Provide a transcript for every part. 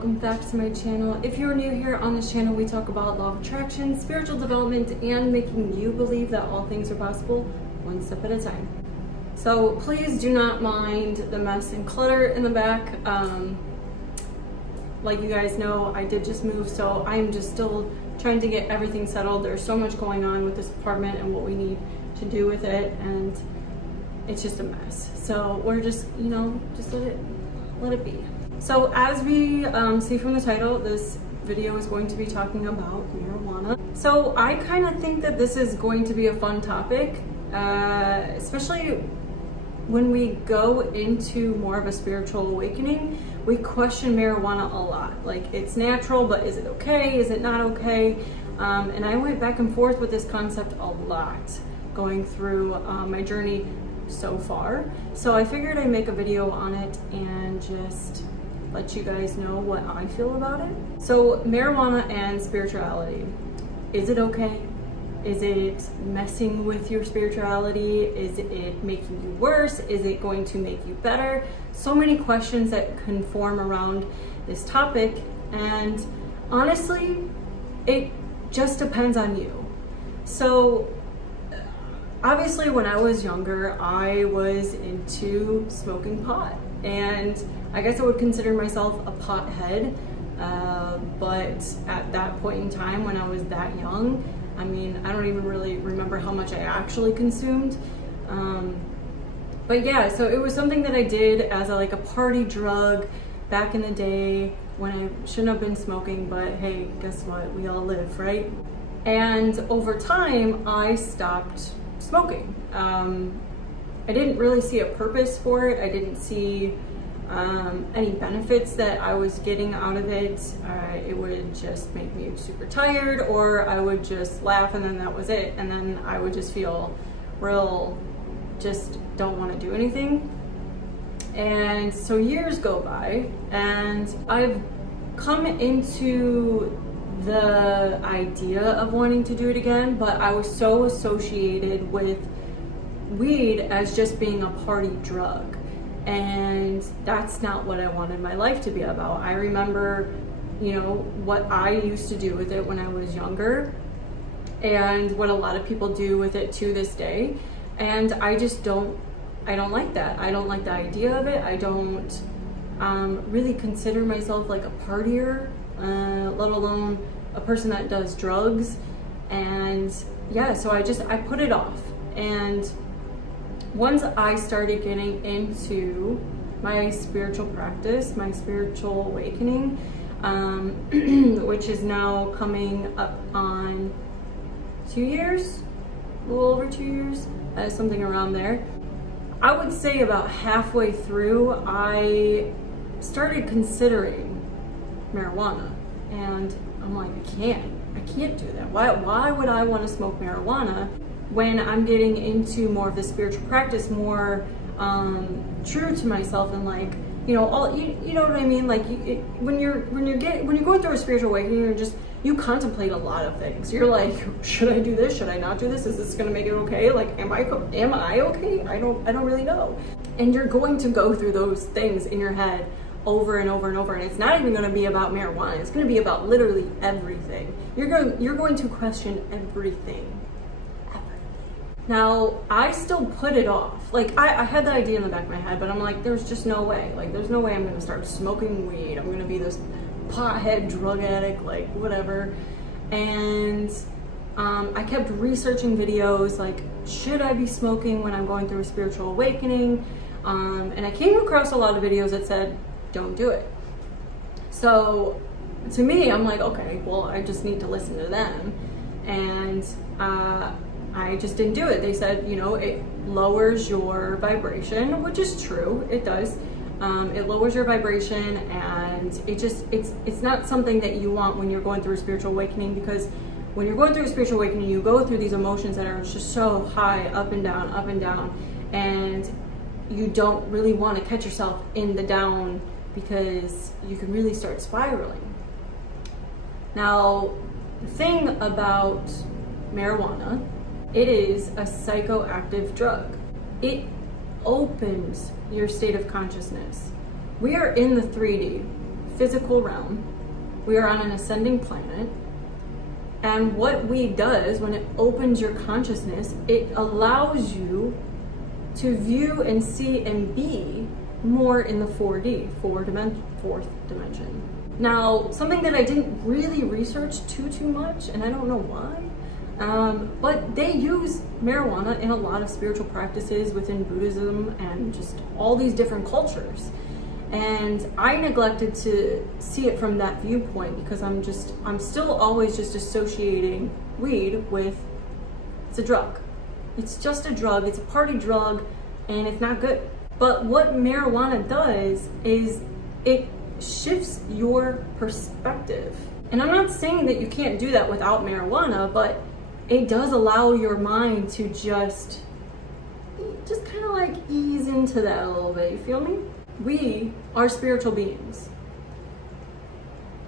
welcome back to my channel. If you're new here on this channel, we talk about law of attraction, spiritual development, and making you believe that all things are possible one step at a time. So please do not mind the mess and clutter in the back. Like you guys know, I did just move, so I'm just still trying to get everything settled. There's so much going on with this apartment and what we need to do with it, and it's just a mess. So we're just, just let it be. So as we see from the title, this video is going to be talking about marijuana. So I kind of think that this is going to be a fun topic, especially when we go into more of a spiritual awakening. We question marijuana a lot. Like, it's natural, but is it okay? Is it not okay? And I went back and forth with this concept a lot going through my journey so far. So I figured I'd make a video on it and just let you guys know what I feel about it. So marijuana and spirituality. Is it okay? Is it messing with your spirituality? Is it making you worse? Is it going to make you better? So many questions that can form around this topic, and honestly, it just depends on you. So obviously when I was younger, I was into smoking pot, and I guess I would consider myself a pothead, but at that point in time when I was that young, I mean, I don't even really remember how much I actually consumed. But yeah, so it was something that I did as a party drug back in the day when I shouldn't have been smoking, but hey, guess what? We all live, right? And over time, I stopped smoking. I didn't really see a purpose for it. I didn't see any benefits that I was getting out of it. It would just make me super tired, or I would just laugh and then that was it. And then I would just feel just don't want to do anything. And so years go by, and I've come into the idea of wanting to do it again, but I was so associated with weed as just being a party drug. And that's not what I wanted my life to be about. I remember, what I used to do with it when I was younger, and what a lot of people do with it to this day. And I don't like that. I don't like the idea of it. I don't really consider myself like a partier, let alone a person that does drugs. And yeah, so I put it off. And once I started getting into my spiritual practice, my spiritual awakening, which is now coming up on 2 years, a little over 2 years, something around there. I would say about halfway through, I started considering marijuana, and I'm like, I can't do that. Why would I want to smoke marijuana when I'm getting into more of the spiritual practice, more true to myself, and you know what I mean? Like when you're going through a spiritual awakening, you contemplate a lot of things. You're like, should I do this? Should I not do this? Is this gonna make it okay? Like, am I okay? I don't really know. And you're going to go through those things in your head over and over and over, and it's not even going to be about marijuana. It's going to be about literally everything. You're going to question everything. Now, I still put it off. Like, I had that idea in the back of my head, but I'm like, there's just no way. Like, there's no way I'm going to start smoking weed. I'm going to be this pothead drug addict, like, whatever. And I kept researching videos, like, should I be smoking when I'm going through a spiritual awakening? And I came across a lot of videos that said, don't do it. So, to me, I'm like, okay, well, I just need to listen to them. And I just didn't do it. They said, it lowers your vibration, which is true, it does. It lowers your vibration, and it's not something that you want when you're going through a spiritual awakening, because when you're going through a spiritual awakening, you go through these emotions that are just so high, up and down, and you don't really want to catch yourself in the down, because you can really start spiraling. Now, the thing about marijuana, it is a psychoactive drug. It opens your state of consciousness. We are in the 3D. physical realm. We are on an ascending planet. And what weed does when it opens your consciousness, it allows you to view and see and be more in the 4D, fourth dimension. Now, something that I didn't really research too much, and I don't know why, but they use marijuana in a lot of spiritual practices within Buddhism and just all these different cultures. And I neglected to see it from that viewpoint because I'm still always just associating weed with, it's a drug. It's just a drug, it's a party drug, and it's not good. But what marijuana does is it shifts your perspective. And I'm not saying that you can't do that without marijuana, but it does allow your mind to just kind of like ease into that a little bit, you feel me? We are spiritual beings.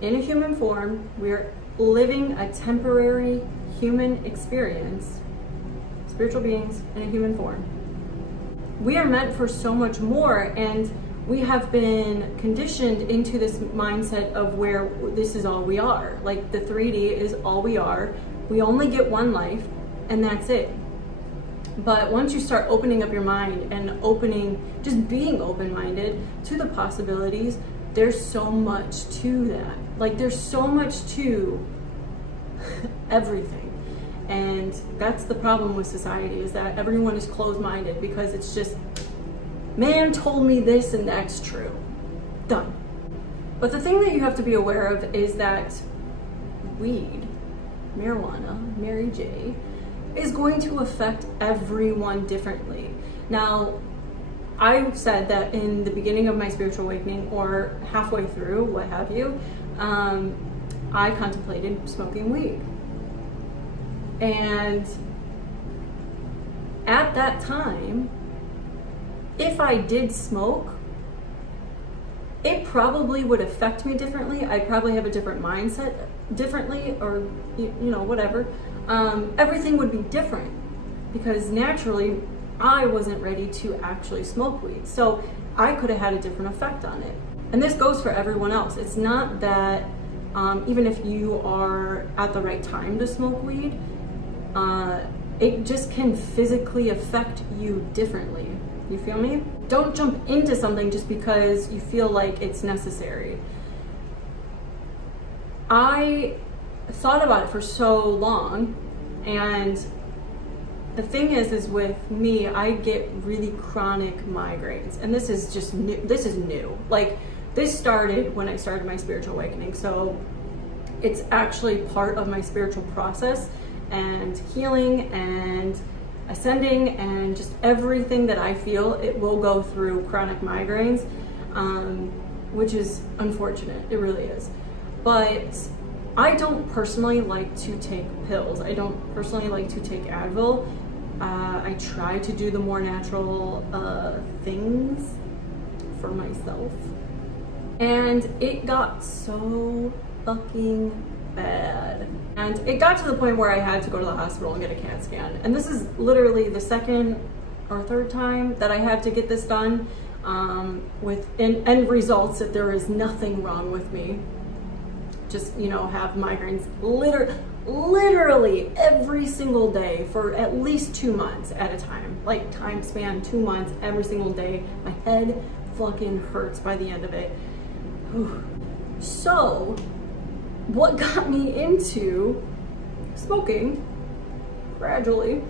In a human form, we're living a temporary human experience. Spiritual beings in a human form. We are meant for so much more, and we have been conditioned into this mindset of where this is all we are. Like the 3D is all we are. We only get one life, and that's it. But once you start opening up your mind and just being open-minded to the possibilities, there's so much to that. Like there's so much to everything. And that's the problem with society, is that everyone is closed-minded because it's just, man told me this and that's true. Done. But the thing that you have to be aware of is that weed, marijuana, Mary J, is going to affect everyone differently. Now, I said that in the beginning of my spiritual awakening, or halfway through, what have you, I contemplated smoking weed. And at that time, if I did smoke, it probably would affect me differently. I'd probably have a different mindset differently, or you know, whatever. Everything would be different because naturally I wasn't ready to actually smoke weed. So I could have had a different effect on it. And this goes for everyone else. It's not that even if you are at the right time to smoke weed, it just can physically affect you differently. You feel me? Don't jump into something just because you feel like it's necessary. I thought about it for so long, and the thing is with me, I get really chronic migraines, and this is just new. This is new. Like, this started when I started my spiritual awakening, so it's actually part of my spiritual process and healing and ascending, and just everything that I feel, it will go through chronic migraines, which is unfortunate. It really is. But I don't personally like to take pills. I don't personally like to take Advil. I try to do the more natural things for myself. And it got so fucking bad. And it got to the point where I had to go to the hospital and get a CAT scan. And this is literally the second or third time that I had to get this done, with end results that there is nothing wrong with me. Just, you know, have migraines literally every single day for at least 2 months at a time. Like, time span 2 months every single day. My head fucking hurts by the end of it. Whew. So what got me into smoking gradually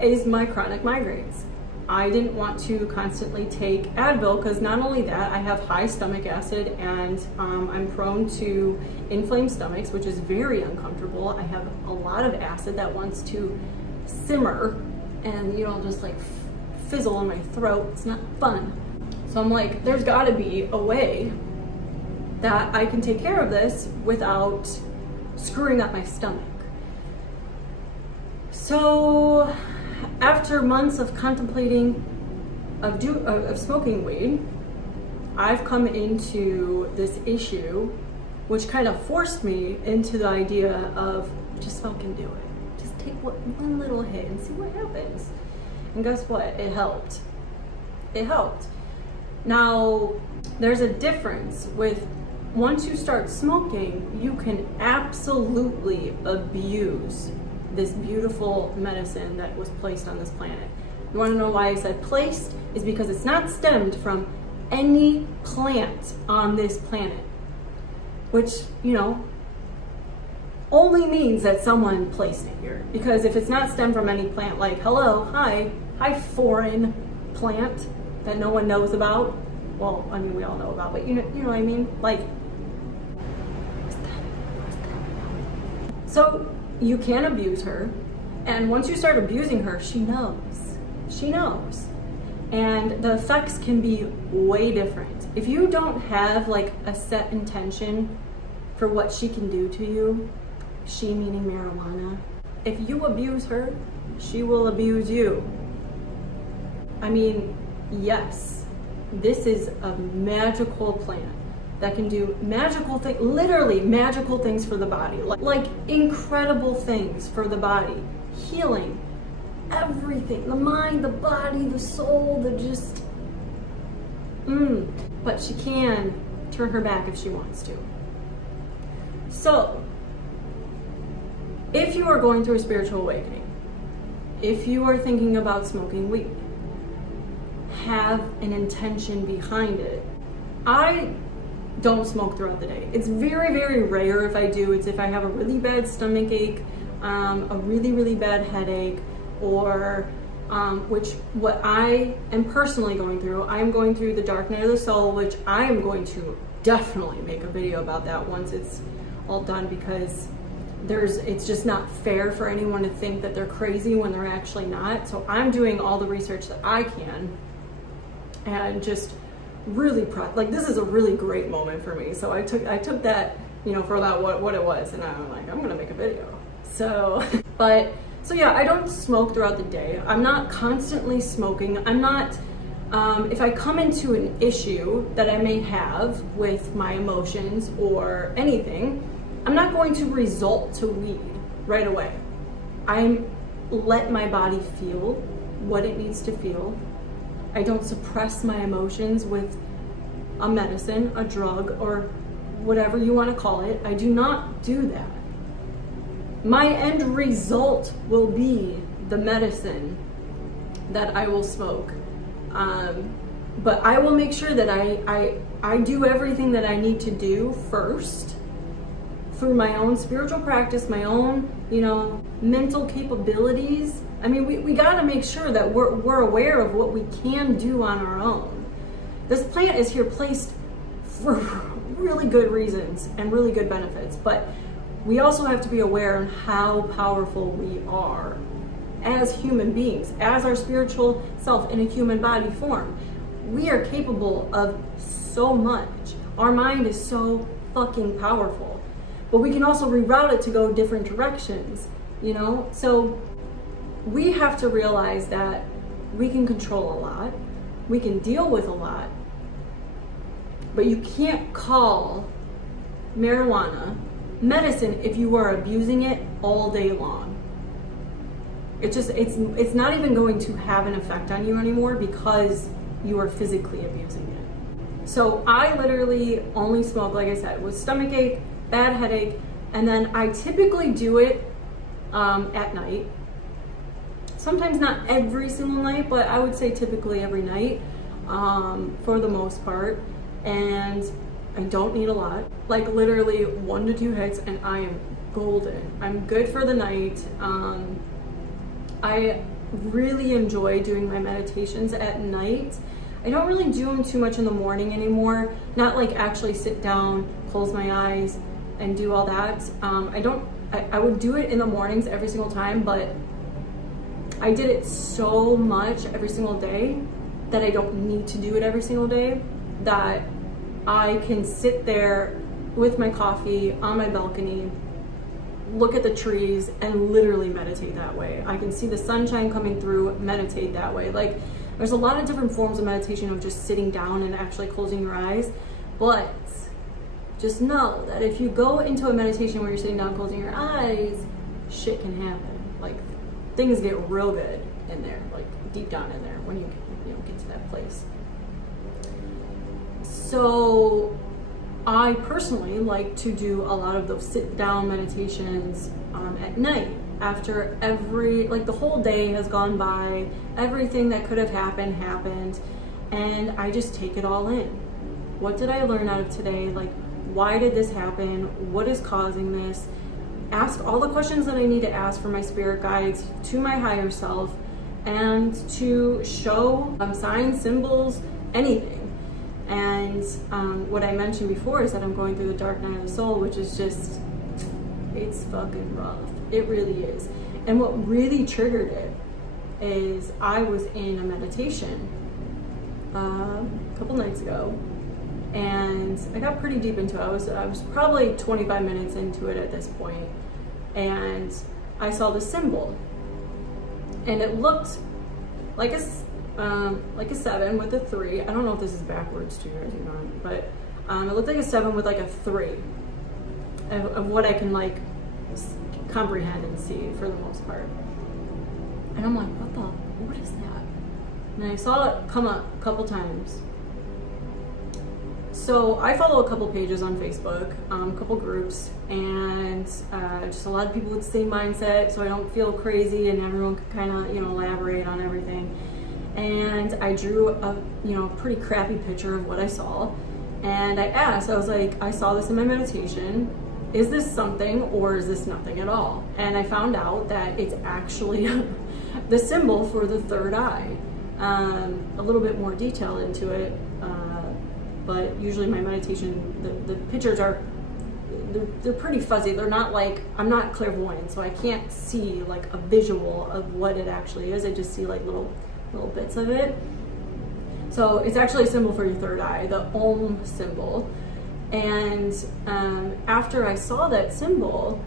is my chronic migraines. I didn't want to constantly take Advil because not only that, I have high stomach acid, and I'm prone to inflamed stomachs, which is very uncomfortable. I have a lot of acid that wants to simmer and, you know, just like fizzle in my throat. It's not fun. So I'm like, there's gotta be a way that I can take care of this without screwing up my stomach. So after months of contemplating of smoking weed, I've come into this issue, which kind of forced me into the idea of just fucking do it. Just take one little hit and see what happens. And guess what? It helped. It helped. Now, there's a difference with once you start smoking, you can absolutely abuse this beautiful medicine that was placed on this planet. You want to know why I said placed? Is because it's not stemmed from any plant on this planet, which, you know, only means that someone placed it here. Because if it's not stemmed from any plant, like, hello, hi foreign plant that no one knows about. Well, I mean, we all know about, but you know what I mean? Like, so you can abuse her, and once you start abusing her, she knows. She knows. And the effects can be way different. If you don't have like a set intention for what she can do to you, she meaning marijuana, if you abuse her, she will abuse you. I mean, yes, this is a magical plant that can do magical things, literally magical things for the body, like incredible things for the body, healing, everything, the mind, the body, the soul, the just, but she can turn her back if she wants to. So, if you are going through a spiritual awakening, if you are thinking about smoking weed, have an intention behind it. I don't smoke throughout the day. It's very, very rare if I do. It's if I have a really bad stomach ache, a really, really bad headache, or what I am personally going through. I'm going through the dark night of the soul, which I am going to definitely make a video about that once it's all done, because it's just not fair for anyone to think that they're crazy when they're actually not. So I'm doing all the research that I can, and just really proud. Like, this is a really great moment for me. So I took that, you know, for that what it was, and I'm like, I'm gonna make a video. So so yeah, I don't smoke throughout the day. I'm not constantly smoking. I'm not if I come into an issue that I may have with my emotions or anything, I'm not going to resort to weed right away. I let my body feel what it needs to feel. I don't suppress my emotions with a medicine, a drug, or whatever you want to call it. I do not do that. My end result will be the medicine that I will smoke. But I will make sure that I do everything that I need to do first through my own spiritual practice, my own, you know, mental capabilities. I mean, we gotta make sure that we're aware of what we can do on our own. This plant is here placed for really good reasons and really good benefits, but we also have to be aware of how powerful we are as human beings, as our spiritual self in a human body form. We are capable of so much. Our mind is so fucking powerful, but we can also reroute it to go different directions, you know? So we have to realize that we can control a lot, we can deal with a lot, but you can't call marijuana medicine if you are abusing it all day long. It's not even going to have an effect on you anymore because you are physically abusing it. So I literally only smoke, like I said, with stomach ache, bad headache, and then I typically do it at night. Sometimes not every single night, but I would say typically every night for the most part. And I don't need a lot, like literally 1 to 2 hits and I am golden. I'm good for the night. I really enjoy doing my meditations at night. I don't really do them too much in the morning anymore. Not like actually sit down, close my eyes and do all that. I would do it in the mornings every single time, but I did it so much every single day that I don't need to do it every single day, that I can sit there with my coffee on my balcony, look at the trees, and literally meditate that way. I can see the sunshine coming through, meditate that way. Like, there's a lot of different forms of meditation of just sitting down and actually closing your eyes, but just know that if you go into a meditation where you're sitting down closing your eyes, shit can happen. Like, things get real good in there, like deep down in there when you know, get to that place. So I personally like to do a lot of those sit down meditations at night after like the whole day has gone by, everything that could have happened, and I just take it all in. What did I learn out of today? Like, why did this happen? What is causing this? Ask all the questions that I need to ask for my spirit guides, to my higher self, and to show signs, symbols, anything. And what I mentioned before is that I'm going through the dark night of the soul, which is just, it's fucking rough. It really is. And what really triggered it is I was in a meditation a couple nights ago, and I got pretty deep into it. I was probably 25 minutes into it at this point, and I saw the symbol, and it looked like a 7 with a 3. I don't know if this is backwards to yours or not, but it looked like a 7 with like a 3 of what I can like comprehend and see for the most part. And I'm like, what is that? And I saw it come up a couple times. So I follow a couple pages on Facebook, a couple groups, and just a lot of people with the same mindset, so I don't feel crazy and everyone can kind of, you know, elaborate on everything. And I drew a, you know, pretty crappy picture of what I saw. And I asked, I was like, I saw this in my meditation. Is this something or is this nothing at all? And I found out that it's actually the symbol for the third eye. A little bit more detail into it, but usually my meditation, the pictures are, they're pretty fuzzy. They're not like, I'm not clairvoyant, so I can't see like a visual of what it actually is. I just see like little bits of it. So it's actually a symbol for your third eye, the Om symbol. And after I saw that symbol,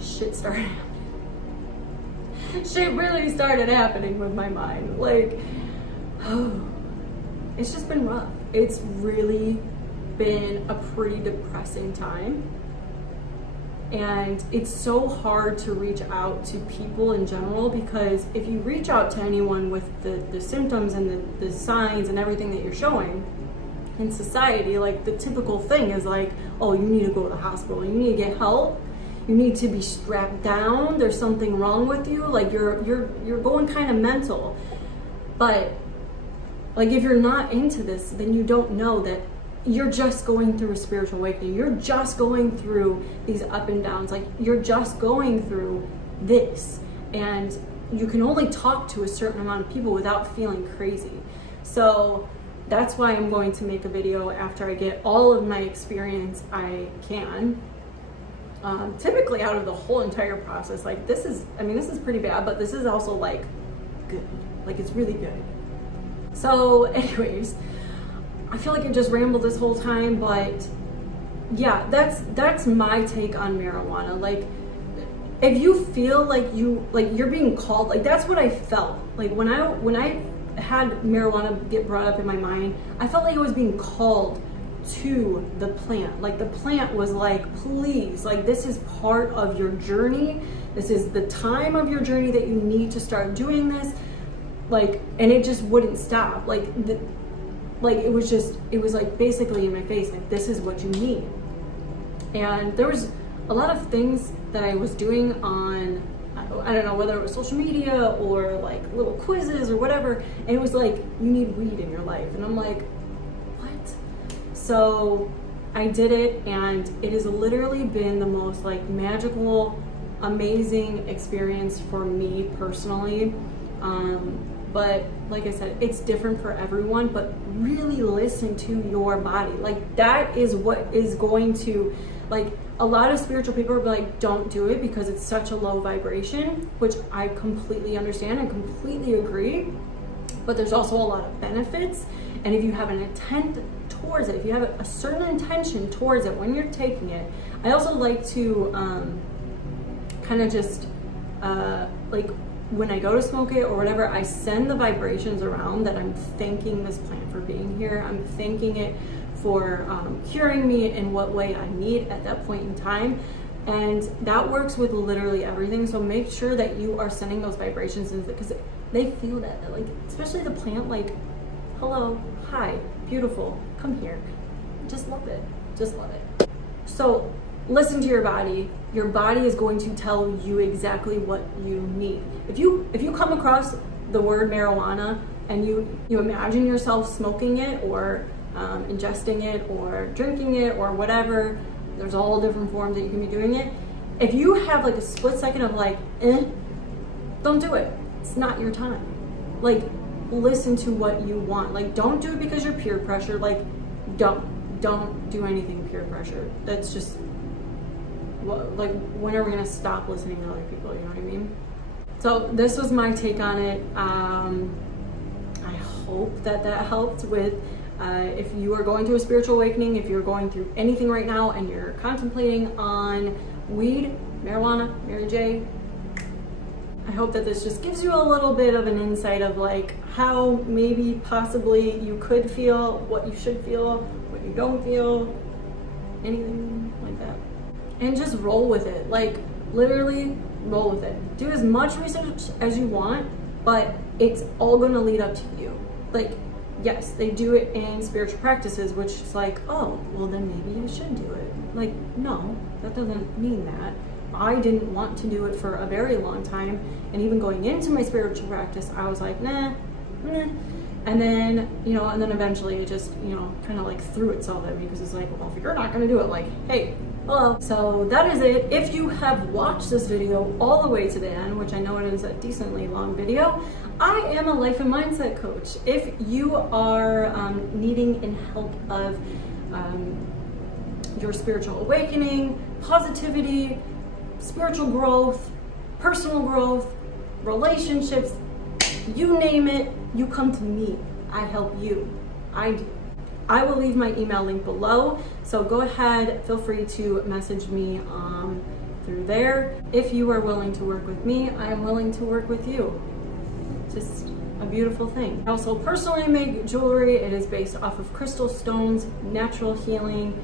shit started happening. Shit really started happening with my mind. Like, oh, it's just been rough. It's really been a pretty depressing time. And it's so hard to reach out to people in general, because if you reach out to anyone with the symptoms and the signs and everything that you're showing in society, like the typical thing is like, oh, you need to go to the hospital, you need to get help, you need to be strapped down, there's something wrong with you, like you're going kind of mental. But like, if you're not into this, then you don't know that you're just going through a spiritual awakening. You're just going through these up and downs. Like, you're just going through this, and you can only talk to a certain amount of people without feeling crazy. So that's why I'm going to make a video after I get all of my experience I can. Typically out of the whole entire process, like this is pretty bad, but this is also like good. Like, it's really good. So anyways, I feel like I just rambled this whole time, but yeah, that's my take on marijuana. Like, if you feel like you're being called, like that's what I felt. Like when I had marijuana get brought up in my mind, I felt like I was being called to the plant. Like the plant was like, please, like this is part of your journey. This is the time of your journey that you need to start doing this. Like, and it just wouldn't stop. Like it was like basically in my face, like this is what you need. And there was a lot of things that I was doing on, I don't know, whether it was social media or like little quizzes or whatever, and it was like, you need weed in your life. And I'm like, what? So I did it, and it has literally been the most like magical, amazing experience for me personally. But like I said, it's different for everyone, but really listen to your body. Like, that is what is going to, like, a lot of spiritual people are like, don't do it because it's such a low vibration, which I completely understand and completely agree. But there's also a lot of benefits. And if you have an intent towards it, if you have a certain intention towards it when you're taking it, I also like to kind of just like, when I go to smoke it or whatever, I send the vibrations around that I'm thanking this plant for being here. I'm thanking it for curing me in what way I need at that point in time. And that works with literally everything. So make sure that you are sending those vibrations in, because they feel that, like, especially the plant, like, hello, hi, beautiful, come here. Just love it, just love it. So listen to your body. Your body is going to tell you exactly what you need. If you come across the word marijuana and you imagine yourself smoking it or ingesting it or drinking it or whatever, there's all different forms that you can be doing it. If you have like a split second of like, don't do it. It's not your time. Like, listen to what you want. Like, don't do it because you're peer pressure. Like, don't do anything peer pressure. That's just, like, when are we gonna stop listening to other people, you know what I mean? So this was my take on it. I hope that helped with, if you are going through a spiritual awakening, if you're going through anything right now and you're contemplating on weed, marijuana, Mary J, I hope that this just gives you a little bit of an insight of like how maybe possibly you could feel, what you should feel, what you don't feel, anything like that. And just roll with it. Like, literally roll with it. Do as much research as you want, but it's all gonna lead up to you. Like, yes, they do it in spiritual practices, which is like, oh, well then maybe you should do it. Like, no, that doesn't mean that. I didn't want to do it for a very long time, and even going into my spiritual practice, I was like, nah. And then, and then eventually it just, kind of like threw itself at me because it's like, well, if you're not gonna do it, like, hey, hello. So that is it. If you have watched this video all the way to the end, which I know it is a decently long video, I am a life and mindset coach. If you are needing in help of your spiritual awakening, positivity, spiritual growth, personal growth, relationships, you name it, you come to me. I help you. I will leave my email link below, so go ahead, feel free to message me through there. If you are willing to work with me, I am willing to work with you. Just a beautiful thing. I also personally make jewelry. It is based off of crystal stones, natural healing,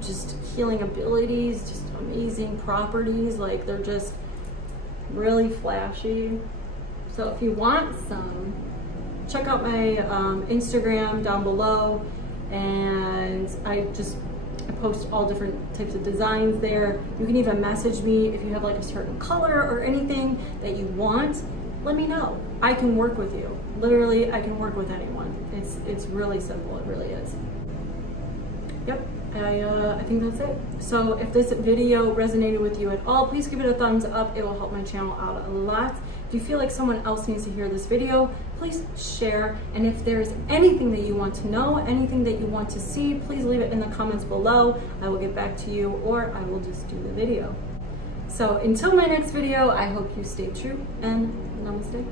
just healing abilities, just amazing properties. Like, they're just really flashy. So if you want some, check out my Instagram down below, and I post all different types of designs there. You can even message me if you have like a certain color or anything that you want. Let me know. I can work with you. Literally, I can work with anyone. It's really simple. It really is. Yep. I think that's it. So if this video resonated with you at all, please give it a thumbs up. It will help my channel out a lot. If you feel like someone else needs to hear this video, please share. And if there's anything that you want to know, anything that you want to see, please leave it in the comments below. I will get back to you, or I will just do the video. So until my next video, I hope you stay true, and namaste.